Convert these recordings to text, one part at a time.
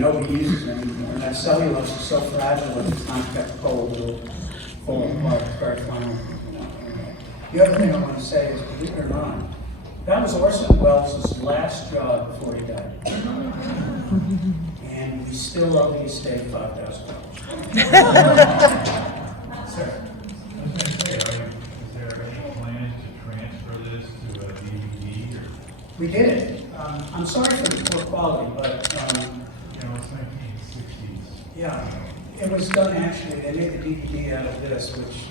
nobody uses them anymore. And that cellulose is so fragile that it's not kept cold, it'll fall apart, start flying. The other thing I want to say is, believe it or not, that was Orson Welles' last job before he died. And we still owe the estate $5,000. Sir, I was going to say, is there any plans to transfer this to a DVD? Or? We did it. I'm sorry for the poor quality, but It's 1960s. yeah, it was done actually. They made the DVD out of this, which,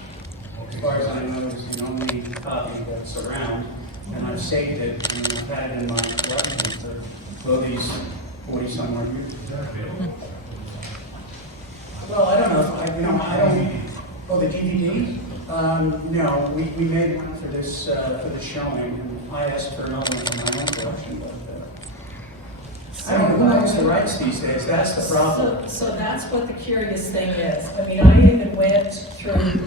as far as I know, is the only copy that's around. And I've saved it, and I've had it in my collection for these 40-some odd years. Well, I don't know if I don't. Oh, the DVD? No, we made one for this showing, and I asked for another one for my own collection, but I don't know who owns the rights these days. That's the problem. So that's what the curious thing is. I mean, I even went through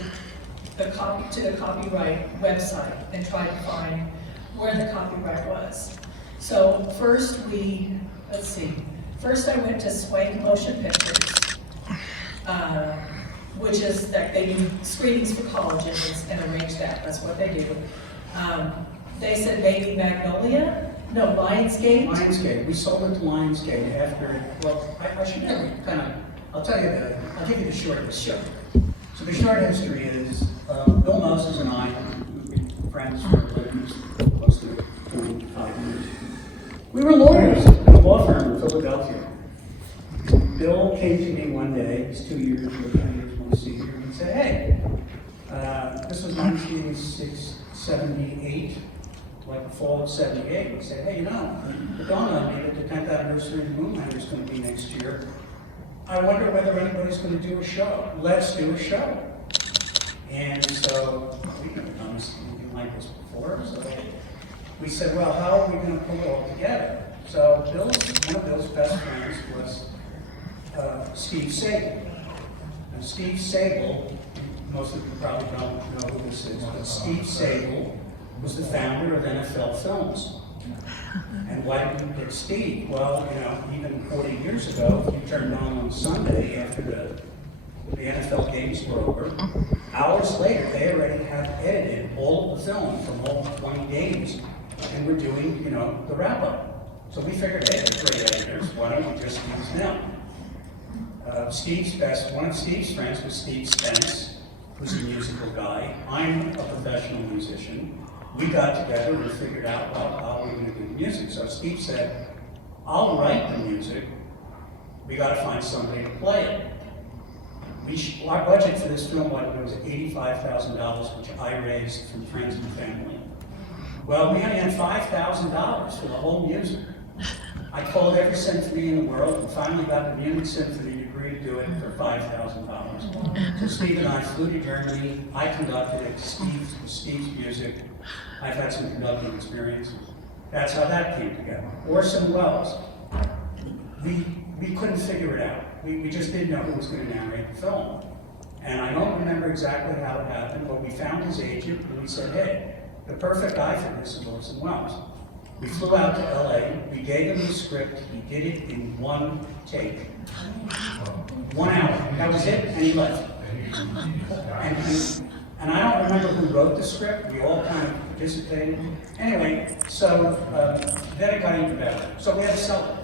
the copyright website and tried to find where the copyright was. So first First I went to Swank Motion Pictures, which is that they do screenings for colleges and arrange that. That's what they do. They said maybe Magnolia? No, Lionsgate? Lionsgate. We sold it to Lionsgate after, well, I should never kind of, I'll give you the short history. Sure. So the short history is, Bill Moses and I, we've been friends for close to 25 years. We were lawyers in a law firm in Philadelphia. Bill came to me one day, he's 2 years or 3 years when I see here, and he said, hey, this was 1978, like the fall of 78. He said, hey, it dawned on me that the 10th anniversary of Moonlighter is going to be next year. I wonder whether anybody's going to do a show. Let's do a show. And so we've never done something like this before. So we said, well, how are we going to pull it all together? So one of Bill's best friends was Steve Sable. And Steve Sable, most of you probably don't know who this is, but Steve Sable was the founder of NFL Films. And why did we pick Steve? Well, even 40 years ago, if you turned on Sunday after the NFL games were over, hours later, they already had edited all of the film from all 20 games, and we're doing, the wrap-up. So we figured, hey, they're great editors, why don't we just use them? One of Steve's friends was Steve Spence, who's a musical guy. I'm a professional musician. We got together and figured out, well, how are we going to do the music? So Steve said, I'll write the music. We got to find somebody to play it. Our budget for this film was $85,000, which I raised from friends and family. Well, we only had $5,000 for the whole music. I called every symphony in the world and finally got the Munich Symphony to agree to do it for $5,000. So Steve and I flew to Germany. I conducted it, Steve's music. I've had some conducting experiences. That's how that came together. Orson Welles. We couldn't figure it out. We just didn't know who was going to narrate the film. And I don't remember exactly how it happened, but we found his agent and we said, hey, the perfect guy for this is Orson Welles. We flew out to LA, we gave him the script, he did it in one take. 1 hour, that was it, and he left. And I don't remember who wrote the script, we all kind of participated. Anyway, so then it got even better. So we had to sell it.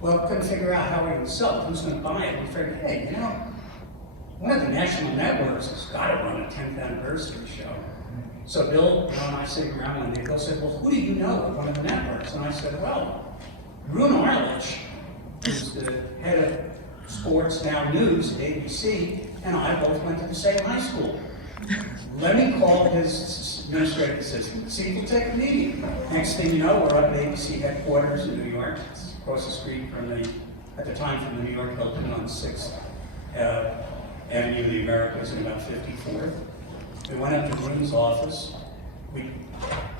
Well, couldn't figure out how we would sell it, who's going to buy it. We figured, hey, one of the national networks has got to run a 10th anniversary show. So Bill and I sitting around one day, Bill said, well, who do you know at one of the networks? And I said, well, Roone Arledge, who's the head of sports, now news at ABC, and I both went to the same high school. Let me call his administrative assistant, see if he'll take a meeting. Next thing you know, we're up at ABC headquarters in New York, across the street from at the time from the New York Hilton on 6th Avenue of the Americas in about 54th. We went up to Roone's office. We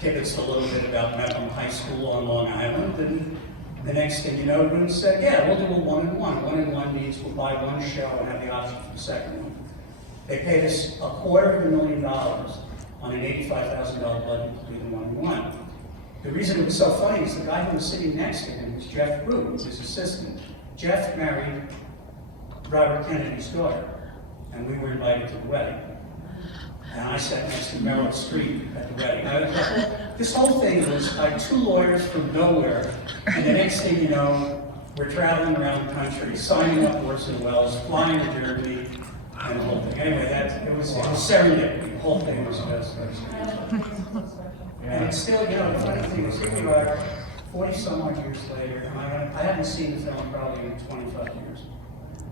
kibitzed a little bit about Mepham High School on Long Island, and the next thing you know, Roone said, yeah, we'll do a 1-in-1. 1-in-1 means we'll buy one show and have the option for the second one. They paid us $250,000 on an $85,000 budget to do the 1-in-1. the reason it was so funny is the guy who was sitting next to him was Jeff Root, his assistant. Jeff married Robert Kennedy's daughter, and we were invited to the wedding. And I sat next to Meryl Streep at the wedding. This whole thing was like two lawyers from nowhere, and the next thing you know, we're traveling around the country, signing up Orson Welles, flying to Germany, and the whole thing. Anyway, it was serendipity. The whole thing was just. And it's still, you know, the funny thing is, here we are, 40 some odd years later, and I haven't seen the film probably in 25 years.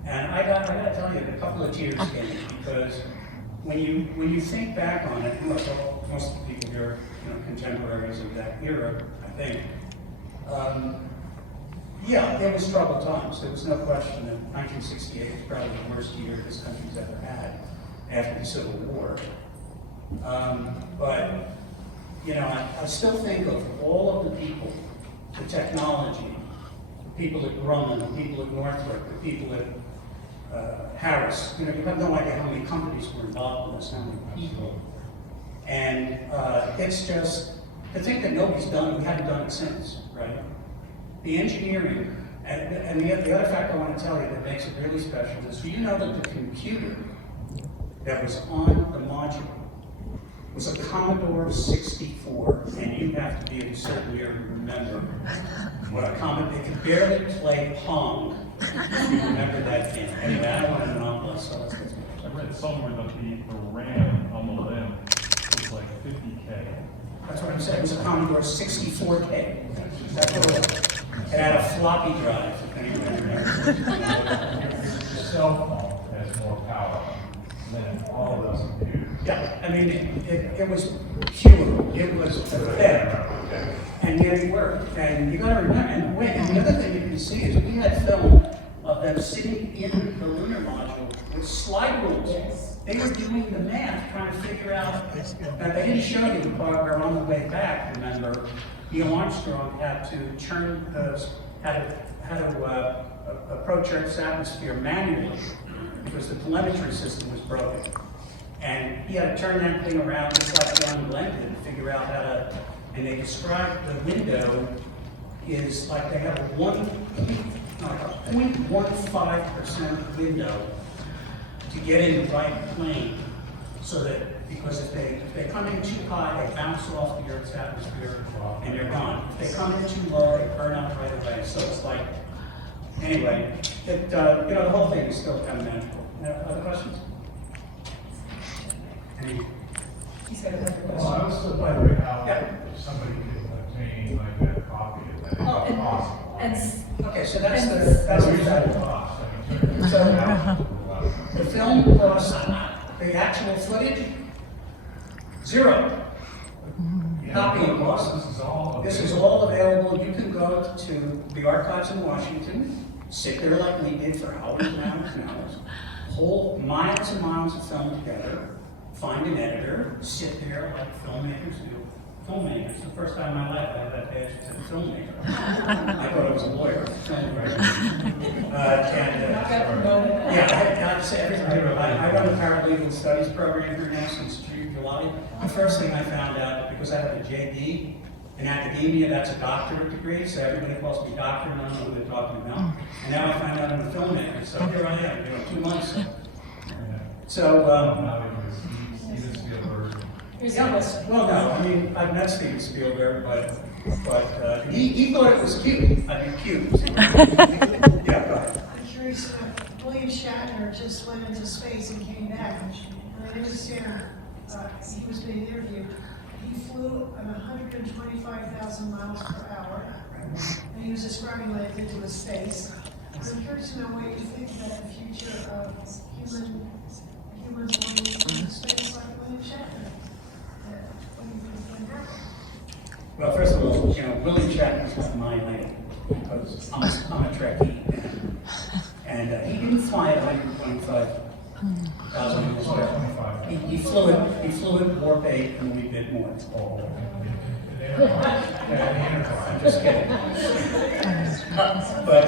And I gotta tell you, a couple of tears came, because when you think back on it, most of the people here, you know, contemporaries of that era, I think. Yeah, it was troubled times. There was no question that 1968 was probably the worst year this country's ever had after the Civil War. But you know, I still think of all of the people, the technology, the people at Grumman, the people at Northrop, the people at Harris. You know, you have no idea how many companies were involved in this, how many people. And it's just, to think that nobody's done it, we haven't done it since, right? The engineering, and the other fact I want to tell you that makes it really special is, do you know that the computer that was on the module was a Commodore 64, and you have to be of a certain year to remember what a Commodore, it could barely play Pong, if you remember that game. Anyway, I don't want to monopolize, so let's get to it. I read somewhere that the RAM on the LIM was like 50K. That's what I'm saying, it was a Commodore 64K. That's what it was. It had a floppy drive, if anyone remembers. Your cell phone has more power than all of those computers. Yeah, I mean, it was pure, it was pathetic, and yet it worked. And you gotta remember, and the other thing you can see is we had film of them sitting in the lunar module with slide rules. They were doing the math, trying to figure out, and they didn't show you the part where on the way back, remember, Neil Armstrong had to approach Earth's atmosphere manually because the telemetry system was broken. And he had to turn that thing around just like John Glenn did and figure out how to, and they described the window is like they have a 0.15% window to get in the right plane, so that, because if they come in too high, they bounce off the Earth's atmosphere and they're gone. If they come in too low, they burn up right away. So it's like, anyway, you know, the whole thing is still kind of magical. Other questions? He's got another Well, I question. was still wondering how Yeah. somebody could obtain like a copy of that. Oh, and- Possible. Okay, so that's the Reasonable cost. I mean, So- the film cost, the actual footage, $0. Copying cost. This is all available. You can go to the archives in Washington, sit there like we did for hours and hours and hours, hold miles and miles of film together, find an editor, sit there like filmmakers do. Filmmakers, the first time in my life I had that badge that said filmmaker. I thought I was a lawyer, filmmaker. Not got promoted. Yeah, I got to say everything. I run a paralegal studies program here now since July. The first thing I found out, because I have a JD in academia, that's a doctorate degree, so everybody calls me doctor, and I don't know who they're talking about. And now I find out I'm a filmmaker, so here I am, 2 months. So, Now you can see the Spielberg. Here's the yeah, question. well, no, I mean, I've met Steven Spielberg, but he thought it was cute. I mean, cute. Yeah, go ahead. I'm curious, William Shatner just went into space and came back. And I understand he was being interviewed. He flew at 125,000 miles per hour, and he was describing what it did to his face. I'm curious to know what you think about the future of humans going into space like William Shatner. What do you think is going to happen? Well, first of all, you know, William Shatner's not my lane, because I'm a Trekkie. And he didn't fly at 125,000 miles per hour. He flew it warp 8 and we bit more. I'm just kidding. But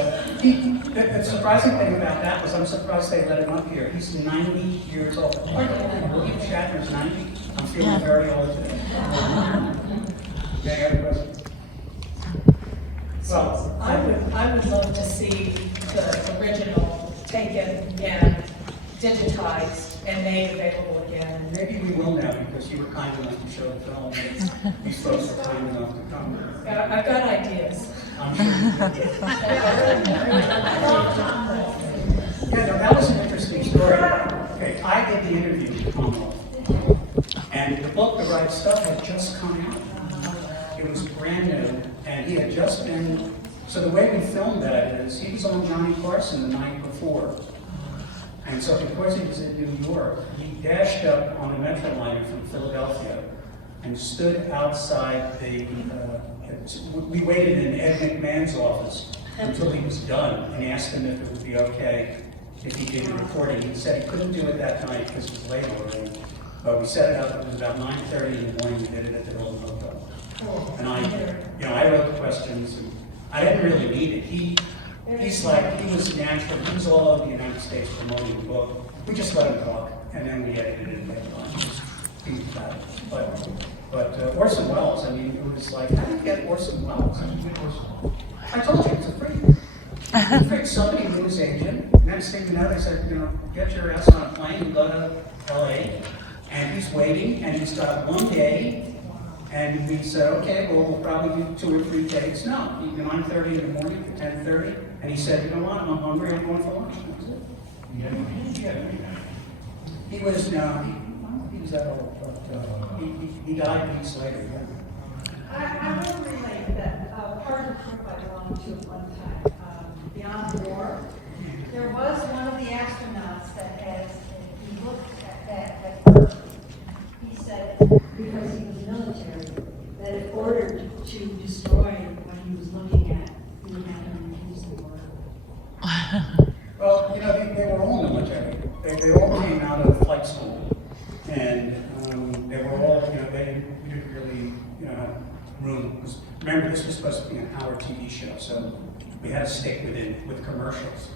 the surprising thing about that was I'm surprised they let him up here. He's 90 years old. William Shatner's 90. I'm feeling very old today. Yeah, you have a question? So I would love to see the original taken and digitized and made available again. Maybe we will now, because you were kind enough to show the film, and these folks were kind enough to come. I've got ideas. I'm sure you did. Yeah, no, that was an interesting story. Okay, I did the interview with Commonwealth, and the book, The Right Stuff, had just come out. It was brand new, and he had just been, so the way we filmed that is, he was on Johnny Carson the night before. And so because he was in New York, he dashed up on a Metroliner from Philadelphia and stood outside the, we waited in Ed McMahon's office until he was done and asked him if it would be okay if he did the recording. He said he couldn't do it that night because it was late already, but we set it up. It was about 9:30 in the morning. We did it at the Hilton Hotel. And I wrote the questions, and I didn't really need it. He's like, he was natural. He was all over the United States promoting the book. We just let him talk, and then we edited it later on. He was bad. But Orson Welles, I mean, it was like, how did you get Orson Welles? I told you, it's a freak. Somebody knew his agent. Next thing you know, they said, get your ass on a plane and go to LA. And he's waiting, and he's got 1 day. And we said, okay, well, we'll probably do 2 or 3 takes. No, 9:30 in the morning to 10:30. And he said, you know what, I'm hungry, I'm going for lunch. That was it. He was that old, but he died weeks later. I will relate that part of the group I belonged to at one time, beyond the war, there was one of the astronauts that as he looked at Earth, he said, because he was military, that if ordered to destroy what he was looking at, he would have to use the word. Well, they were all military. They all came out of flight school. And they were all, we didn't really, have room. Because remember, this was supposed to be an hour TV show, so we had to stick with commercials.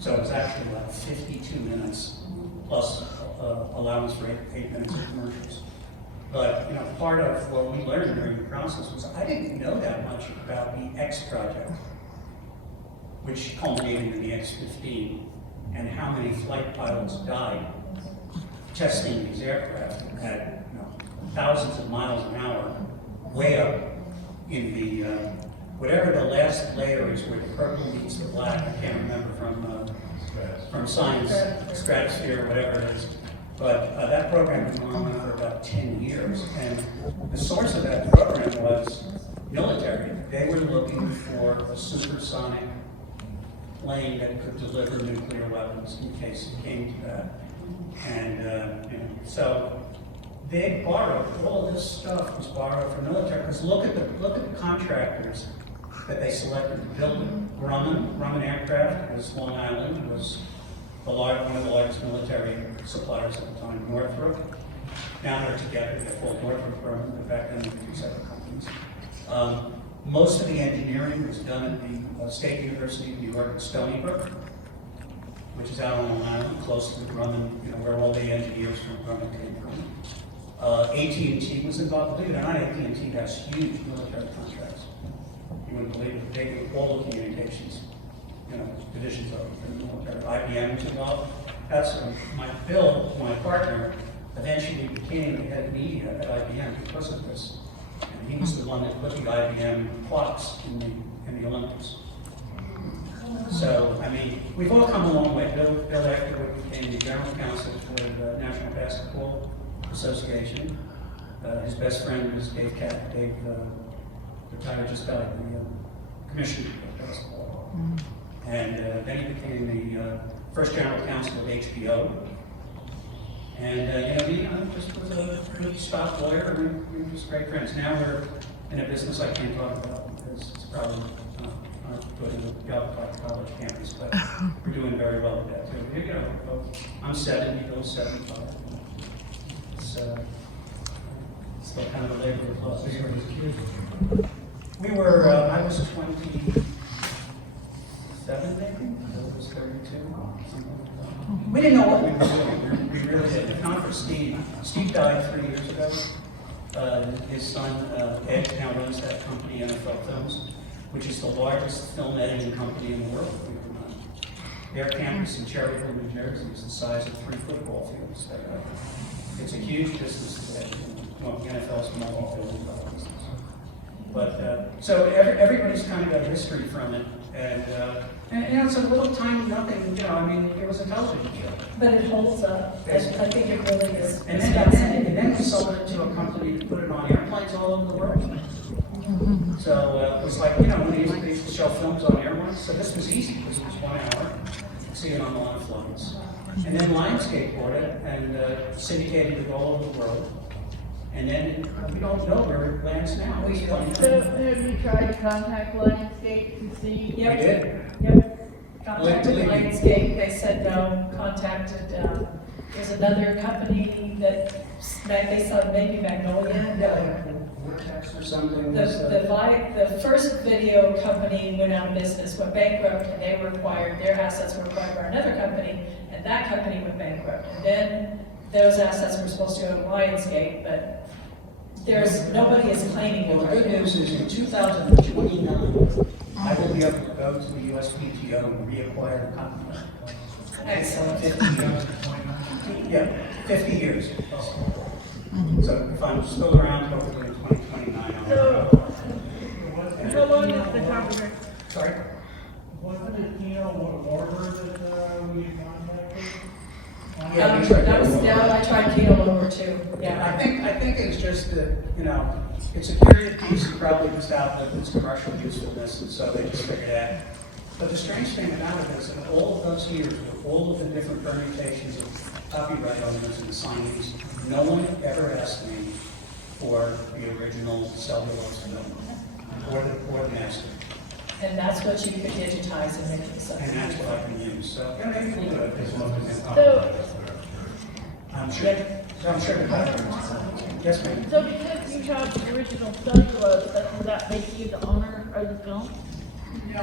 So it was actually like 52 minutes plus allowance for 8 minutes of commercials. But, part of what we learned during the process was I didn't know that much about the X project, which culminated in the X-15, and how many flight pilots died testing these aircraft at thousands of miles an hour, way up in the, whatever the last layer is where the purple meets the black. I can't remember from science, stratosphere, whatever it is. But that program was going on for about 10 years. And the source of that program was military. They were looking for a supersonic plane that could deliver nuclear weapons in case it came to that. And so they borrowed, all of this stuff was borrowed from military. Because look at the contractors that they selected to build it. Grumman Aircraft was Long Island, was one of the largest military suppliers at the time. Northrop, now they're together, they're called Northrop Grumman. In fact, they're 2 separate companies. Most of the engineering was done at the State University of New York at Stony Brook, which is out on Long Island, close to Grumman, where all the engineers from Grumman came from. AT&T was involved. Believe it or not, AT&T has huge military contracts. You wouldn't believe it. They do all the communications, divisions of the military. IBM was involved. That's Bill, my partner, eventually became the head of media at IBM because of this. And he was the one that put the IBM clocks in the Olympics. So, we've all come a long way. Bill Afterwood became the general counsel for the National Basketball Association. His best friend was Dave Catt. Dave retired just died, the commissioner of basketball. And then he became the first general counsel of HBO. And, he just was a good stock lawyer, and we were just great friends. Now we're in a business I can't talk about because it's probably not good in the college campus, but we're doing very well with that too. I'm 70, Bill's 75. It's still kind of a labor of love. I was 27 maybe, Bill was 32. We didn't know what we were doing. We really didn't. Not for Steve. Steve died 3 years ago. His son, Ed, now runs that company, NFL Films. which is the largest film editing company in the world. Their campus in Cherryville, New Jersey is the size of 3 football fields. It's a huge business today. Well, the NFL's small building business. But, so everybody's kind of got history from it. And you know, it's a little tiny nothing, you know, I mean, it was a television show. But it holds up. I think it really is. And then we sold it to a company to put it on airplanes all over the world. So it was like, you know, when they used to show films on airlines, so this was easy because it was 1 hour. See it on a lot of flights. And then Lionsgate bought it and syndicated it all over the world. And then we don't know where it lands now. So have you tried to contact Lionsgate to see? Yep. We did. Yep. Contacted Link. Lionsgate, they said no. Contacted, there's another company that they saw maybe Magnolia. Vortex or something. The first video company went out of business, went bankrupt, and they were acquired, their assets were acquired by another company, and that company went bankrupt. And then those assets were supposed to go to Lionsgate, but nobody is claiming Well, it the right good now. news is in 2029, I will be able to go to the USPTO and reacquire the company. Excellent. 50 years. Yeah, 50 years. So if I'm still around, hopefully in 2029, I'll. So, how long is the copyright? Sorry? Wasn't it, you know, Warner that we contacted? Yeah, we tried I tried Keno over too, yeah. I think it's just that, you know, it's a period piece that probably just outlived its commercial usefulness, and so they just figured it out. But the strange thing about it is that all of those years, with all of the different permutations of copyright owners and signings, no one ever asked me for the original cellulose film, or the master. And that's what you could digitize and make it something. And that's what I can use, so, yeah, maybe we'll do it as long as it's So, I'm sure the yes, ma'am. so because you have the original cellulose, does that make you the owner of the film? No,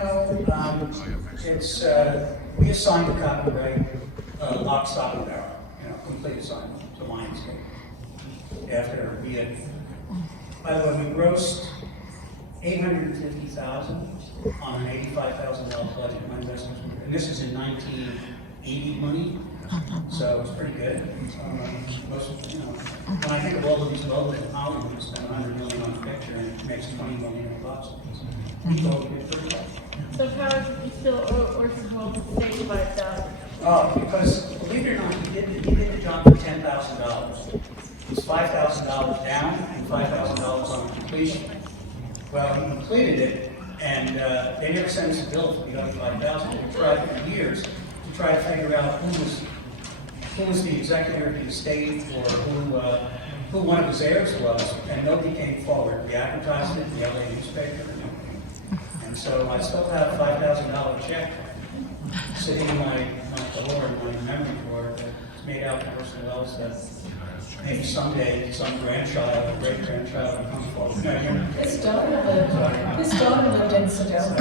it's, we assigned the copyright, lock, stock, and barrel, you know, complete assignment to Lionsgate. After we had, by the way, we grossed $850,000 on an $85,000 budget. My investment, and this is in 1980 money, so it's pretty good. Most, you know, when I think of all of these logos in Hollywood, we spend $100 million on a picture and it makes $20 million in the box office. We thought we did pretty well. So how is it still Orson Welles state $5,000? Oh, because believe it or not, he did the job for $10,000. It was $5,000 down and $5,000 on completion. Well, he completed it, and they never sent us a bill for the other $5,000. We tried for years to try to figure out who was the executor of the estate, or who one of his heirs was, and nobody came forward. We advertised it in the LA newspaper, and so I still have a $5,000 check sitting in my drawer, in my memory drawer, that's made out to Orson Welles that maybe someday some grandchild or great-grandchild will come forward. His daughter lived in Sedona.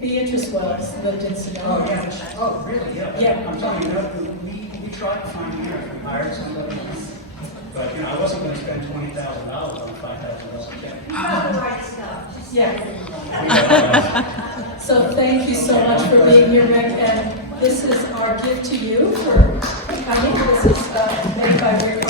Beatrice Wells lived in Sedona. Oh, yeah. Oh, really? Yeah. Yeah. I'm telling you, we tried to find a year, we hired somebody, but, you know, I wasn't gonna spend $20,000 on a $5,000 check. You got the right stuff. Just Yeah. Yeah. So thank you so much for being here, Rick, and this is our gift to you for coming. This is made by Rick